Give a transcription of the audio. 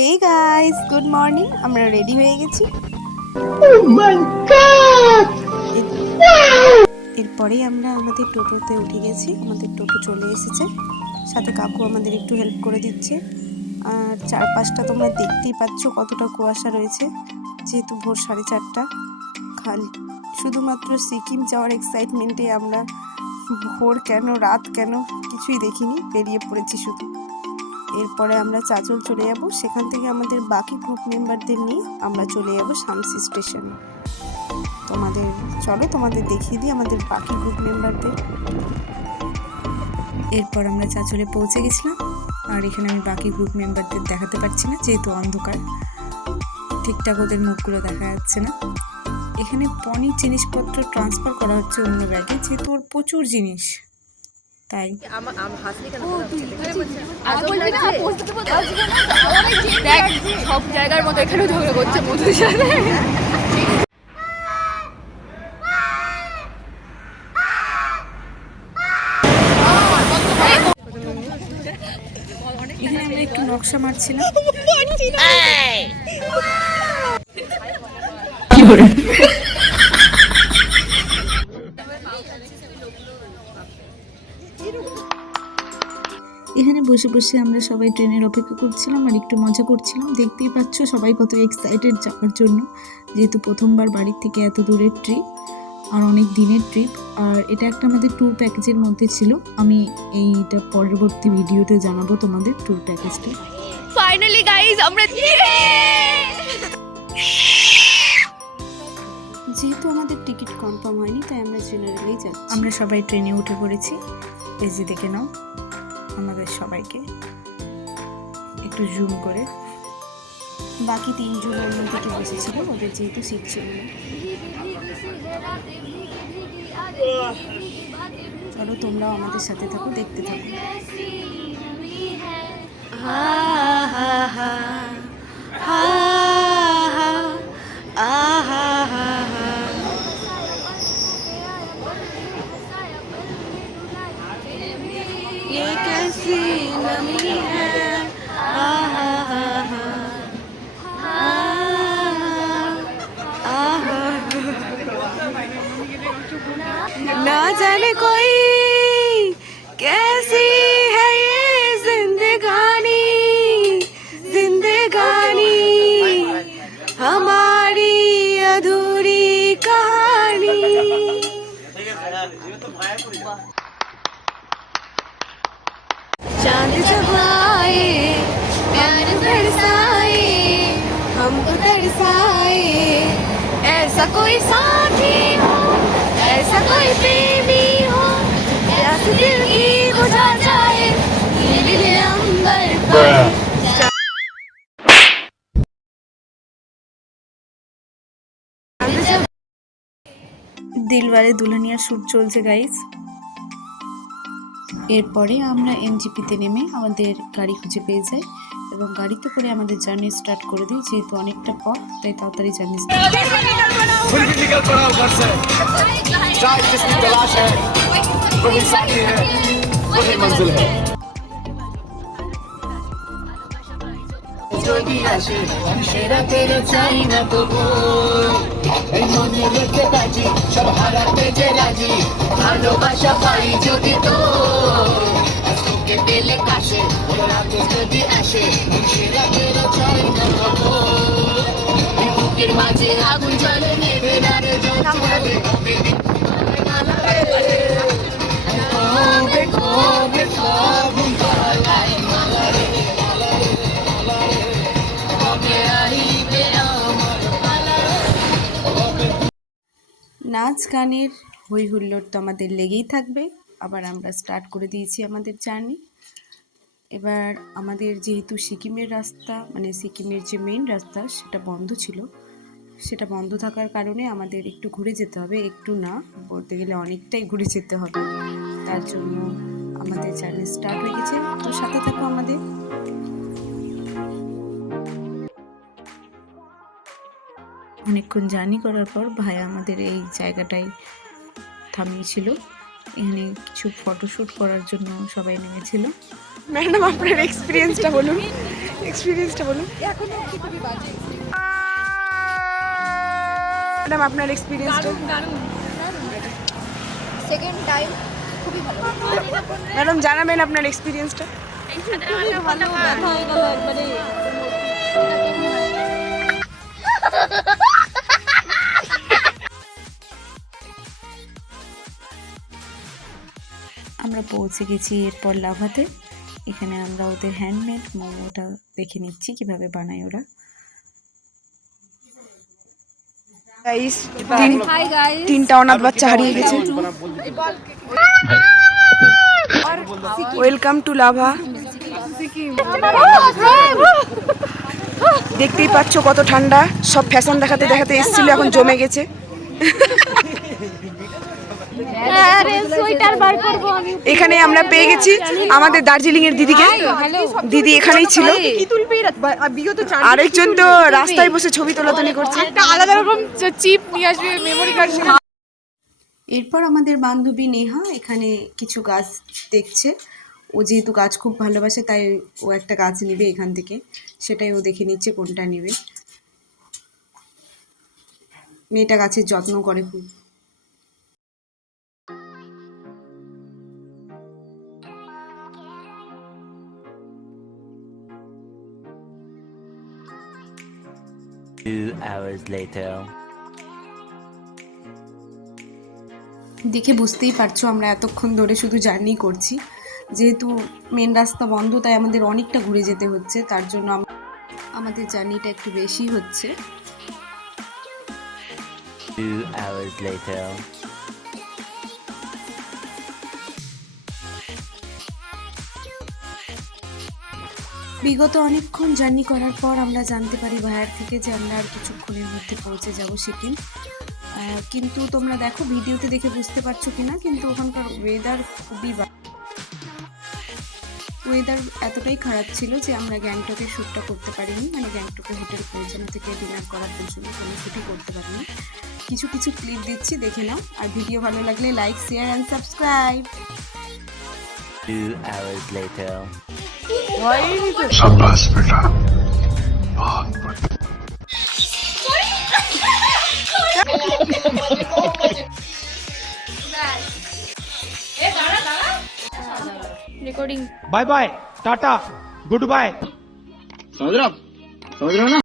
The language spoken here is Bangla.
হে গাইস, গুড মর্নিং। আমরা রেডি হয়ে গেছি। এরপরেই আমরা আমাদের টোটোতে উঠে গেছি। আমাদের টোটো চলে এসেছে, সাথে কাকু আমাদের একটু হেল্প করে দিচ্ছে। আর চারপাশটা তোমরা দেখতেই পাচ্ছ কতটা কুয়াশা রয়েছে, যেহেতু ভোর 4:30। খালি শুধুমাত্র সিকিম যাওয়ার এক্সাইটমেন্টে আমরা ভোর কেন রাত কেন কিছুই দেখিনি, বেরিয়ে পড়েছি শুধু। এরপরে আমরা চাঁচল চলে যাব, সেখান থেকে আমাদের বাকি গ্রুপ মেম্বারদের নিয়ে আমরা চলে যাব শামসি স্টেশনে। তোমাদের দেখিয়ে দিই আমাদের বাকি গ্রুপ মেম্বারদের। এরপর আমরা চাঁচলে পৌঁছে গেছিলাম, আর এখানে আমি বাকি গ্রুপ মেম্বারদের দেখাতে পারছি না, যেহেতু অন্ধকার, ঠিকঠাক ওদের মুখগুলো দেখা যাচ্ছে না। এখানে পনির জিনিসপত্র ট্রান্সফার করা হচ্ছে অন্য ব্যাগে, যেহেতু ওর প্রচুর জিনিস, তাই সব জায়গার মতো এখানেও ঝগড়া করছে মধুর সাথে। এখানে আমরা একটু নকশা মারছিলাম। এখানে বসে বসে আমরা সবাই ট্রেনের অপেক্ষা করছিলাম আর একটু মজা করছিলাম। দেখতেই পাচ্ছ সবাই কত এক্সাইটেড যাওয়ার জন্য, যেহেতু প্রথমবার বাড়ির থেকে এত দূরের ট্রিপ আর অনেক দিনের ট্রিপ। আর এটা একটা আমাদের ট্যুর প্যাকেজের মধ্যে ছিল। আমি এইটা পরবর্তী ভিডিওতে জানাবো তোমাদের ট্যুর প্যাকেজটা। ফাইনালি গাইস আমরা যেহেতু আমাদের টিকিট কনফার্ম হয়নি, তাই আমরা জেনারেলেই যাচ্ছি। আমরা সবাই ট্রেনে উঠে পড়েছি। এই যে দেখে নাও আমাদের সবাইকে একটু জুম করে। বাকি 3 জন অন্য দিকে বসেছিল, ওদের যেহেতু সিট ছিল না। চলো তোমরাও আমাদের সাথে থাকো, দেখতে থাকো। ये कैसी नमी है, ना जाने कोई कैसी है ये जिंदगानी, जिंदगानी हमारी अधूरी कहानी। चांद जब आए प्यार बरसाए, हमको तरसाए, ऐसा कोई साथी हो, ऐसा कोई प्रेमी हो, प्यास दिल की बुझा जाए, नीले अंबर पर। দিলওয়ালে দুলহানিয়া শ্যুট চলছে গাইস। এরপরে আমরা এনজিপিতে নেমে আমাদের গাড়ি খুঁজে পেয়ে যাই এবং গাড়িতে করে আমাদের জার্নি স্টার্ট করে দিই। যেহেতু অনেকটা পথ, তাই তাড়াতাড়ি জার্নি ভালোবাসা পাই যদি তো আজকে পেলে কাছে রাতে যদি আসে সেরা তেরা চাই না তো বুকের মাঝে আগুন জ্বলে নেবে না রে জ্বলে নাচ গানের হই হুল্লোড় তো আমাদের লেগেই থাকবে। আবার আমরা স্টার্ট করে দিয়েছি আমাদের জার্নি। এবার আমাদের যেহেতু সিকিমের রাস্তা, মানে সিকিমের যে মেইন রাস্তা, সেটা বন্ধ ছিল। সেটা বন্ধ থাকার কারণে আমাদের একটু ঘুরে যেতে হবে, একটু না বলতে গেলে অনেকটাই ঘুরে যেতে হবে। তার জন্য আমাদের জার্নি স্টার্ট হয়ে গেছে, তো সাথে থাকো আমাদের। অনেকক্ষণ জার্নি করার পর ভাইয়া আমাদের এই জায়গাটায় থামিয়েছিল। এখানে কিছু ফটোশ্যুট করার জন্য সবাই নেমেছিল। ম্যাডাম আপনার এক্সপিরিয়েন্সটা বলুন। ম্যাডাম আপনার এক্সপিরিয়েন্সটা। সেকেন্ড টাইম খুবই ভালো। ম্যাডাম জানাবেন আপনার এক্সপিরিয়েন্সটা। ভালো ব্যথা হয়ে গেল একবারে। আমরা পৌঁছে গেছি এরপর লাভাতে। এখানে আমরা ওদের হ্যান্ডমেড মোমোটা দেখে নিচ্ছি কিভাবে বানায় ওরা। হাই গাইস, তিনটা অনাথ বাচ্চা হারিয়ে গেছে। Welcome to lava. দেখতেই পাচ্ছ কত ঠান্ডা। সব ফ্যাশন দেখাতে দেখাতে এসেছিল, এখন জমে গেছে। আরে সোয়েটার বার করব আমি। এখানে আমরা পেয়ে গেছি আমাদের দার্জিলিং এর দিদিকে। দিদি এখানেই ছিল। আরেকজন তো রাস্তায় বসে ছবি তোলাতুলি করছে। একটা আলাদা রকম চিপ নিয়ে আসবে মেমোরি কার্ড। এরপর আমাদের বান্ধবী নেহা এখানে কিছু গাছ দেখছে। ও যেহেতু গাছ খুব ভালোবাসে তাই ও একটা গাছ নেবে এখান থেকে, সেটাই ও দেখে নিচ্ছে কোনটা নেবে। মেয়েটা গাছের যত্ন করে খুব। Two hours later. দেখে বুঝতেই পারছো আমরা এতক্ষণ ধরে শুধু জার্নি করছি। যেহেতু মেন রাস্তা বন্ধ তাই আমাদের অনেকটা ঘুরে যেতে হচ্ছে, তার জন্য আমাদের জার্নিটা একটু বেশি হচ্ছে। 2 hours later. বিগত অনেকক্ষণ জার্নি করার পর আমরা জানতে পারি ভাইয়ার থেকে যে আমরা আর কিছুক্ষণের মধ্যে পৌঁছে যাব সিকিম। কিন্তু তোমরা দেখো ভিডিওতে দেখে বুঝতে পারছো কিনা, কিন্তু ওখানকার ওয়েদার ওয়েদার এতটাই খারাপ ছিল যে আমরা গ্যাংটকে শ্যুটটা করতে পারিনি। মানে গ্যাংটকে হোটেল পৌঁছানো থেকে ডিনার করার পর্যন্ত কোনো শ্যুটই করতে পারিনি। কিছু কিছু ক্লিপ দিচ্ছি, দেখে নাও। আর ভিডিও ভালো লাগলে like, share and subscribe. 2 hours later. शाबाश बेटा, बहुत बढ़िया। রেকর্ডিং। बाय बाय टाटा गुड बाय। समझ रहे हो ना?